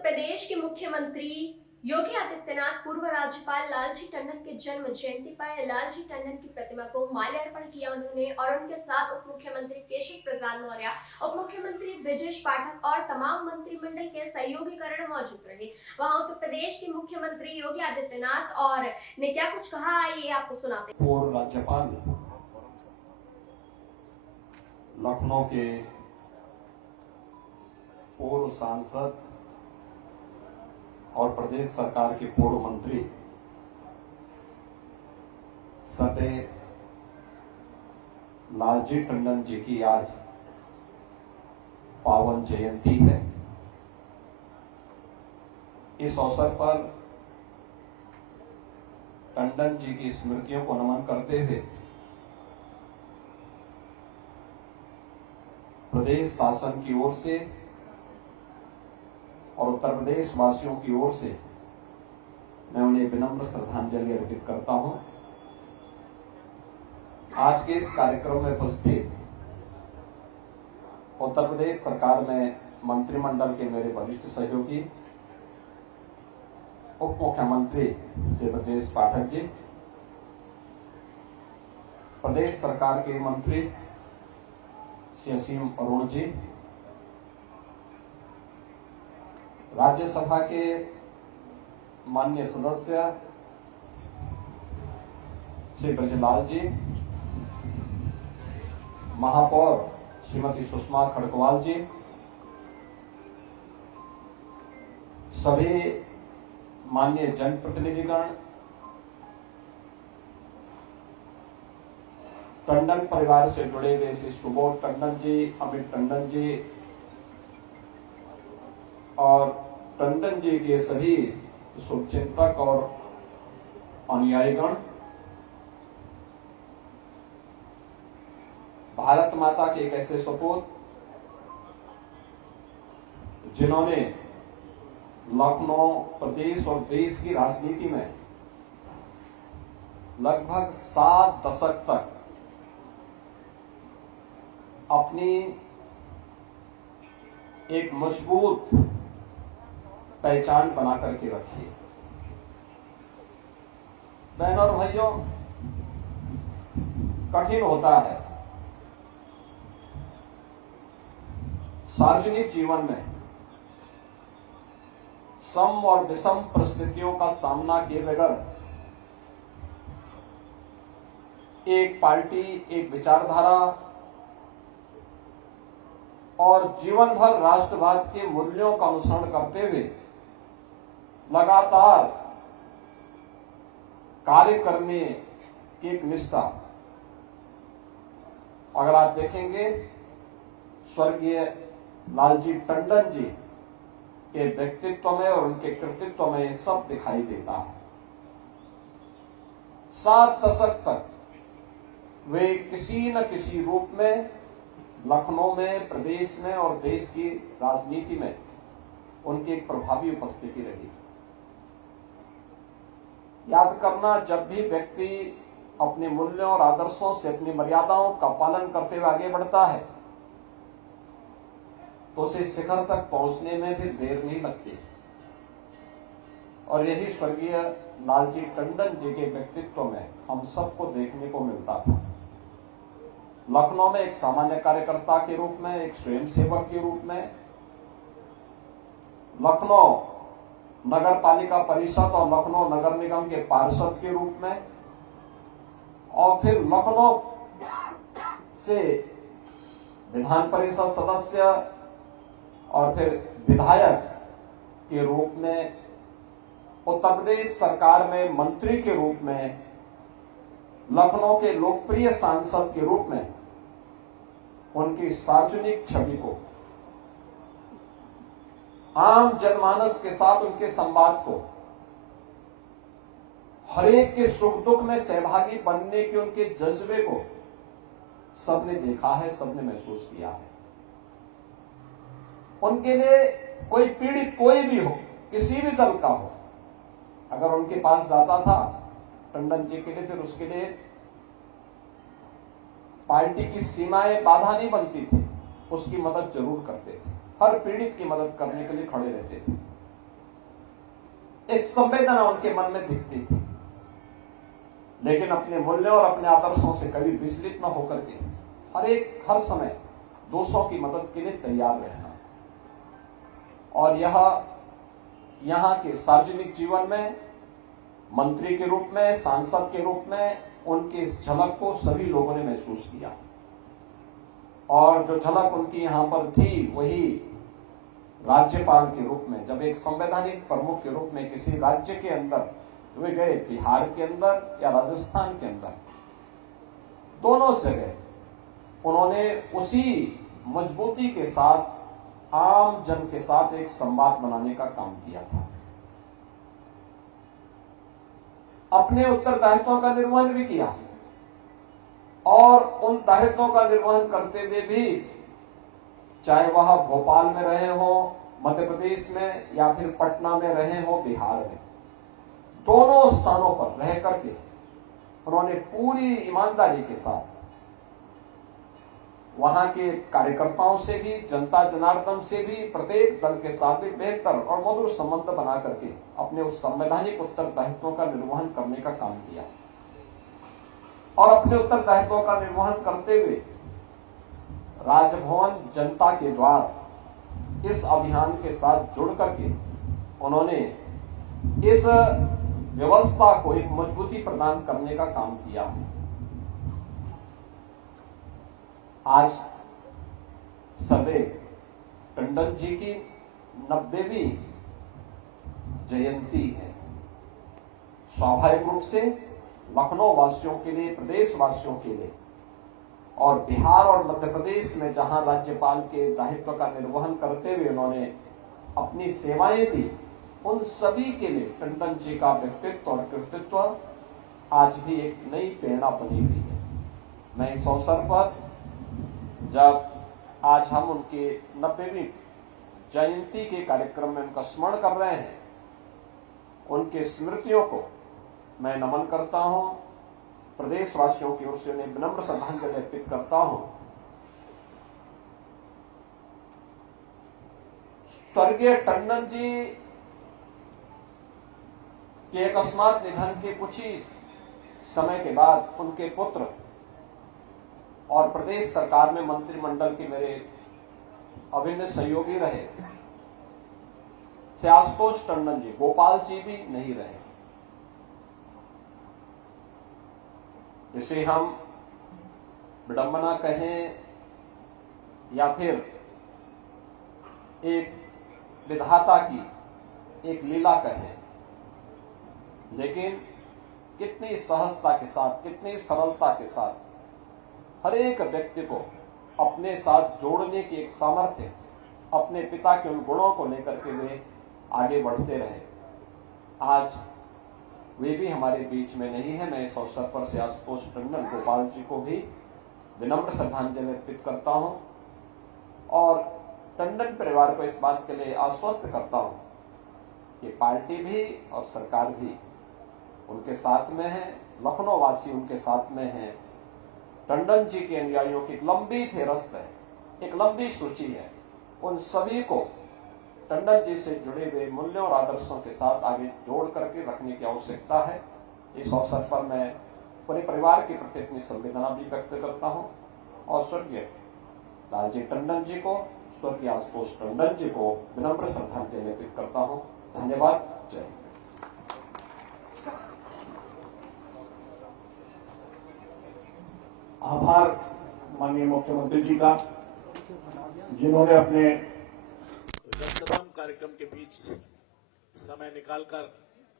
उत्तर प्रदेश के मुख्यमंत्री योगी आदित्यनाथ पूर्व राज्यपाल लालजी टंडन के जन्म जयंती पर लालजी टंडन की प्रतिमा को माल्यार्पण किया उन्होंने और उनके साथ उप मुख्यमंत्री केशव प्रसाद मौर्य, उप मुख्यमंत्री ब्रजेश पाठक और तमाम मंत्रिमंडल के सहयोगीकरण मौजूद रहे। वहां उत्तर प्रदेश के मुख्यमंत्री योगी आदित्यनाथ और ने क्या कुछ कहा, आइए आपको सुनाते हैं। पूर्व राज्यपाल लखनऊ के पूर्व सांसद और प्रदेश सरकार के पूर्व मंत्री सदैव लालजी टंडन जी की आज पावन जयंती है। इस अवसर पर टंडन जी की स्मृतियों को नमन करते हुए प्रदेश शासन की ओर से और उत्तर प्रदेश वासियों की ओर से मैं उन्हें विनम्र श्रद्धांजलि अर्पित करता हूं। आज के इस कार्यक्रम में उपस्थित उत्तर प्रदेश सरकार में मंत्रिमंडल के मेरे वरिष्ठ सहयोगी उप मुख्यमंत्री श्री ब्रजेश पाठक जी, प्रदेश सरकार के मंत्री श्री असीम अरुण जी, राज्यसभा के माननीय सदस्य श्री ब्रजलाल जी, महापौर श्रीमती सुषमा खड़गवाल जी, सभी माननीय जनप्रतिनिधिगण, टंडन परिवार से जुड़े हुए श्री सुबोध टंडन जी, अमित टंडन जी और टंडन जी के सभी शुभचिंतक और अनुयायीगण, भारत माता के एक ऐसे सपूत जिन्होंने लखनऊ प्रदेश और देश की राजनीति में लगभग 7 दशक तक अपनी एक मजबूत पहचान बना करके रखी है। बहनों और भाइयों, कठिन होता है सार्वजनिक जीवन में सम और विषम परिस्थितियों का सामना किए बगैर एक पार्टी, एक विचारधारा और जीवन भर राष्ट्रवाद के मूल्यों का अनुसरण करते हुए लगातार कार्य करने की एक निष्ठा। अगर आप देखेंगे स्वर्गीय लालजी टंडन जी के व्यक्तित्व में और उनके कृतित्व में ये सब दिखाई देता है। 7 दशक तक वे किसी न किसी रूप में लखनऊ में, प्रदेश में और देश की राजनीति में उनकी एक प्रभावी उपस्थिति रही। याद करना, जब भी व्यक्ति अपने मूल्यों और आदर्शों से, अपनी मर्यादाओं का पालन करते हुए आगे बढ़ता है तो उसे शिखर तक पहुंचने में भी देर नहीं लगती। और यही स्वर्गीय लालजी टंडन जी के व्यक्तित्व में हम सबको देखने को मिलता था। लखनऊ में एक सामान्य कार्यकर्ता के रूप में, एक स्वयंसेवक के रूप में, लखनऊ नगर पालिका परिषद और लखनऊ नगर निगम के पार्षद के रूप में, और फिर लखनऊ से विधान परिषद सदस्य और फिर विधायक के रूप में, उत्तर प्रदेश सरकार में मंत्री के रूप में, लखनऊ के लोकप्रिय सांसद के रूप में उनकी सार्वजनिक छवि को, आम जनमानस के साथ उनके संवाद को, हरेक के सुख दुख में सहभागी बनने के उनके जज्बे को सबने देखा है, सबने महसूस किया है। उनके लिए कोई पीड़ित कोई भी हो, किसी भी दल का हो, अगर उनके पास जाता था टंडन जी के लिए, फिर उसके लिए पार्टी की सीमाएं बाधा नहीं बनती थी, उसकी मदद जरूर करते थे। हर पीड़ित की मदद करने के लिए खड़े रहते थे। एक संवेदना उनके मन में दिखती थी, लेकिन अपने मूल्यों और अपने आदर्शों से कभी विचलित न होकर के हर समय दूसरों की मदद के लिए तैयार रहना। और यहाँ के सार्वजनिक जीवन में मंत्री के रूप में, सांसद के रूप में उनकी इस झलक को सभी लोगों ने महसूस किया। और जो झलक उनकी यहां पर थी वही राज्यपाल के रूप में, जब एक संवैधानिक प्रमुख के रूप में किसी राज्य के अंदर वे गए, बिहार के अंदर या राजस्थान के अंदर, दोनों जगह उन्होंने उसी मजबूती के साथ आम जन के साथ एक संवाद बनाने का काम किया था। अपने उत्तरदायित्वों का निर्वहन भी किया और उन दायित्वों का निर्वहन करते हुए भी, चाहे वह भोपाल में रहे हो, मध्य प्रदेश में, या फिर पटना में रहे हो, बिहार में, दोनों स्थानों पर रह करके उन्होंने पूरी ईमानदारी के साथ वहां के कार्यकर्ताओं से भी, जनता जनार्दन से भी, प्रत्येक दल के साथ भी बेहतर और मधुर संबंध बना करके अपने उस संवैधानिक उत्तरदायित्वों का निर्वहन करने का काम किया। और अपने उत्तरदायित्वों का निर्वहन करते हुए राजभवन जनता के द्वार इस अभियान के साथ जुड़ करके उन्होंने इस व्यवस्था को एक मजबूती प्रदान करने का काम किया। आज सर्वे टंडन जी की 90वीं जयंती है। स्वाभाविक रूप से लखनऊ वासियों के लिए, प्रदेश वासियों के लिए और बिहार और मध्य प्रदेश में जहां राज्यपाल के दायित्व का निर्वहन करते हुए उन्होंने अपनी सेवाएं दी, उन सभी के लिए टंडन जी का व्यक्तित्व और कृतित्व आज भी एक नई प्रेरणा बनी हुई है। मैं इस अवसर पर जब आज हम उनके 90वीं जयंती के कार्यक्रम में उनका स्मरण कर रहे हैं, उनके स्मृतियों को मैं नमन करता हूं, प्रदेशवासियों की ओर से उन्हें विनम्र श्रद्धांजलि अर्पित करता हूं। स्वर्गीय टंडन जी के अकस्मात निधन के कुछ ही समय के बाद उनके पुत्र और प्रदेश सरकार में मंत्रिमंडल के मेरे अभिन्न सहयोगी रहे से आशुतोष टंडन जी, गोपाल जी भी नहीं रहे। जिसे हम विडंबना कहें या फिर एक विधाता की एक लीला कहें, लेकिन कितनी सहजता के साथ, कितनी सरलता के साथ हर एक व्यक्ति को अपने साथ जोड़ने की एक सामर्थ्य, अपने पिता के उन गुणों को लेकर के वे आगे बढ़ते रहे। आज वे भी हमारे बीच में नहीं है। मैं इस अवसर पर से आशुतोष टंडन, गोपाल जी को भी विनम्र श्रद्धांजलि अर्पित करता हूं और टंडन परिवार को इस बात के लिए आश्वस्त करता हूं कि पार्टी भी और सरकार भी उनके साथ में है, लखनऊ वासी उनके साथ में है। टंडन जी के अनुयायियों की एक लंबी फेहरिस्त है, एक लंबी सूची है। उन सभी को टंडन जी से जुड़े हुए मूल्यों और आदर्शों के साथ आगे जोड़ करके रखने की आवश्यकता है। इस अवसर पर मैं पूरे परिवार के प्रति अपनी संवेदना भी व्यक्त करता हूं और स्वर्गीय लालजी टंडन जी को, स्वर्गीय आशुतोष टंडन जी को विनम्र श्रद्धांजलि अर्पित करता हूं। धन्यवाद। जय हिंद। आभार माननीय मुख्यमंत्री जी का, जिन्होंने अपने व्यस्ततम कार्यक्रम के बीच समय निकालकर